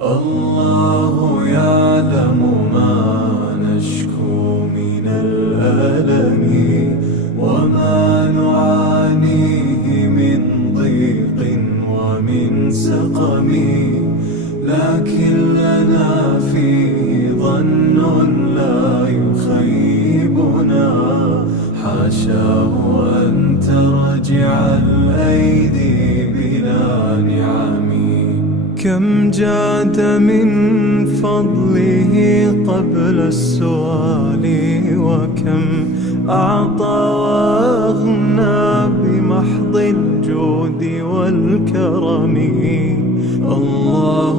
الله يعلم ما نشكو من الألم وما نعانيه من ضيق ومن سقم، لكن لنا فيه ظن لا يخيبنا، حاشاه أن ترجع الأيدي بلا نعم. كم جاد من فضله قبل السؤال، وكم أعطى وأغنى بمحض الجود والكرم. الله